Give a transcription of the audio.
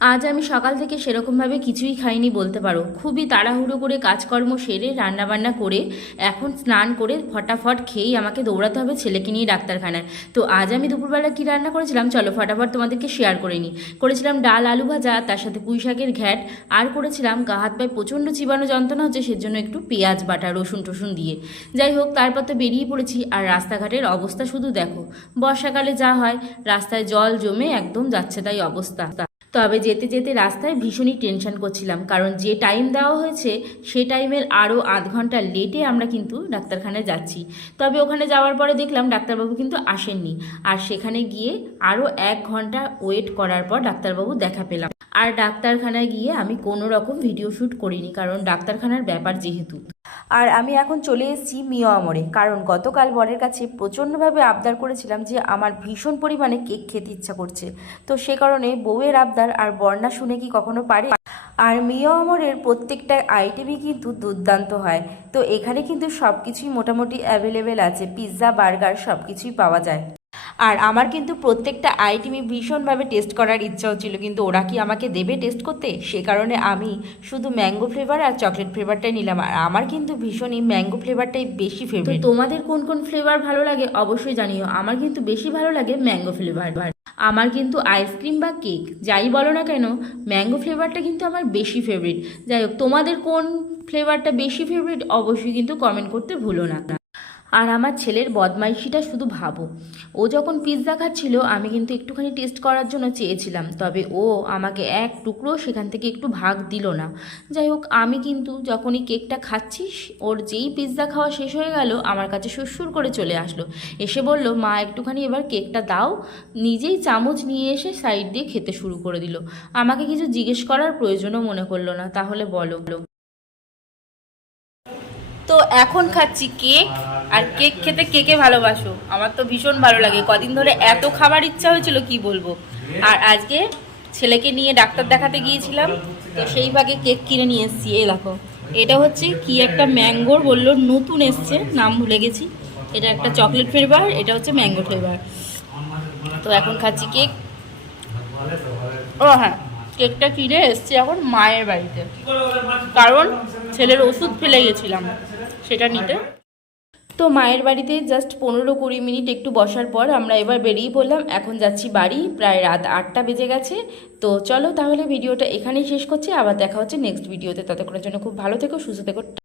আজ আমি সকাল থেকে সেরকমভাবে কিছুই খাইনি বলতে পারো। খুবই তাড়াহুড়ো করে কাজকর্ম সেরে রান্নাবান্না করে এখন স্নান করে ফটাফট খেয়েই আমাকে দৌড়াতে হবে ছেলেকে নিয়ে ডাক্তারখানায়। তো আজ আমি দুপুরবেলা কী রান্না করেছিলাম চলো ফটাফট তোমাদেরকে শেয়ার করে নিই। করেছিলাম ডাল আলু ভাজা, তার সাথে পুঁই শাকের ঘ্যাট, আর করেছিলাম গা হাত পায়ে প্রচণ্ড চিবানো যন্ত্রণা হচ্ছে সেজন্য একটু পেঁয়াজ বাটা রসুন টসুন দিয়ে। যাই হোক, তারপর তো বেরিয়ে পড়েছি। আর রাস্তাঘাটের অবস্থা শুধু দেখো, বর্ষাকালে যা হয়, রাস্তায় জল জমে একদম যাচ্ছে তাই অবস্থা। তবে যেতে যেতে রাস্তায় ভীষণই টেনশন করছিলাম, কারণ যে টাইম দেওয়া হয়েছে সে টাইমের আরও আধ ঘন্টা লেটে আমরা কিন্তু ডাক্তারখানায় যাচ্ছি। তবে ওখানে যাওয়ার পরে দেখলাম ডাক্তারবাবু কিন্তু আসেননি, আর সেখানে গিয়ে আরও 1 ঘন্টা ওয়েট করার পর ডাক্তারবাবু দেখা পেলাম। আর ডাক্তারখানায় গিয়ে আমি কোনো রকম ভিডিও শ্যুট করিনি, কারণ ডাক্তারখানার ব্যাপার যেহেতু। আর আমি এখন চলে এসেছি মিয়ামরে, কারণ গতকাল বরের কাছে প্রচণ্ডভাবে আবদার করেছিলাম যে আমার ভীষণ পরিমাণে কেক খেতে ইচ্ছা করছে। তো সে কারণে বউয়ের আবদার আর বর্ণা শুনে কি কখনো পারে। আর মিয়ামরের প্রত্যেকটা আইটেমই কিন্তু দুর্দান্ত হয়। তো এখানে কিন্তু সব কিছুই মোটামুটি অ্যাভেলেবেল আছে, পিৎজা বার্গার সব কিছুই পাওয়া যায়। আর আমার কিন্তু প্রত্যেকটা আইটেমই ভীষণভাবে টেস্ট করার ইচ্ছা হচ্ছিল, কিন্তু ওরা কি আমাকে দেবে টেস্ট করতে? সে কারণে আমি শুধু ম্যাঙ্গো ফ্লেভার আর চকলেট ফ্লেভারটাই নিলাম। আর আমার কিন্তু ভীষণই ম্যাঙ্গো ফ্লেভারটাই বেশি ফেভারিট। তোমাদের কোন কোন ফ্লেভার ভালো লাগে অবশ্যই জানিও। আমার কিন্তু বেশি ভালো লাগে ম্যাঙ্গো ফ্লেভার। আমার কিন্তু আইসক্রিম বা কেক যাই বলো না কেন, ম্যাঙ্গো ফ্লেভারটা কিন্তু আমার বেশি ফেভারিট। যাই হোক, তোমাদের কোন ফ্লেভারটা বেশি ফেভারিট অবশ্যই কিন্তু কমেন্ট করতে ভুলো না। আর আমার ছেলের বদমাইশিটা শুধু ভাবো, ও যখন পিৎজা খাচ্ছিল আমি কিন্তু একটুখানি টেস্ট করার জন্য চেয়েছিলাম, তবে ও আমাকে এক টুকরো সেখান থেকে একটু ভাগ দিল না। যাই হোক, আমি কিন্তু যখনই কেকটা খাচ্ছি ওর যেই পিৎজা খাওয়া শেষ হয়ে গেল আমার কাছে সুরসুর করে চলে আসলো, এসে বলল মা একটুখানি এবার কেকটা দাও। নিজেই চামচ নিয়ে এসে সাইড দিয়ে খেতে শুরু করে দিল। আমাকে কিছু জিজ্ঞেস করার প্রয়োজনও মনে করলো না। তাহলে বলো। তো এখন খাচ্ছি কেক। আর কেক খেতে কে কে ভালোবাসো? আমার তো ভীষণ ভালো লাগে। কদিন ধরে এত খাবার ইচ্ছা হয়েছিল কি বলবো। আর আজকে ছেলেকে নিয়ে ডাক্তার দেখাতে গিয়েছিলাম, তো সেই ভাগে কেক কিনে নিয়ে এসেছি। এই দেখো, এটা হচ্ছে কি একটা ম্যাঙ্গোর বললো, নতুন এসছে, নাম ভুলে গেছি। এটা একটা চকলেট ফ্লেভার, এটা হচ্ছে ম্যাঙ্গো ফ্লেভার। তো এখন খাচ্ছি কেক। ও হ্যাঁ, কেকটা কিনে এসছি এখন মায়ের বাড়িতে, কারণ ছেলের ওষুধ ফেলে গেছিলাম সেটা নিতে। তো মায়ের বাড়িতে জাস্ট 15-20 মিনিট একটু বসার পর আমরা এবার বেরিয়ে পড়লাম। এখন যাচ্ছি বাড়ি, প্রায় রাত 8টা বেজে গেছে। তো চলো তাহলে ভিডিওটা এখানেই শেষ করছি, আবার দেখা হচ্ছে নেক্সট ভিডিওতে। ততক্ষণের জন্য খুব ভালো থেকো, সুস্থ থেকো।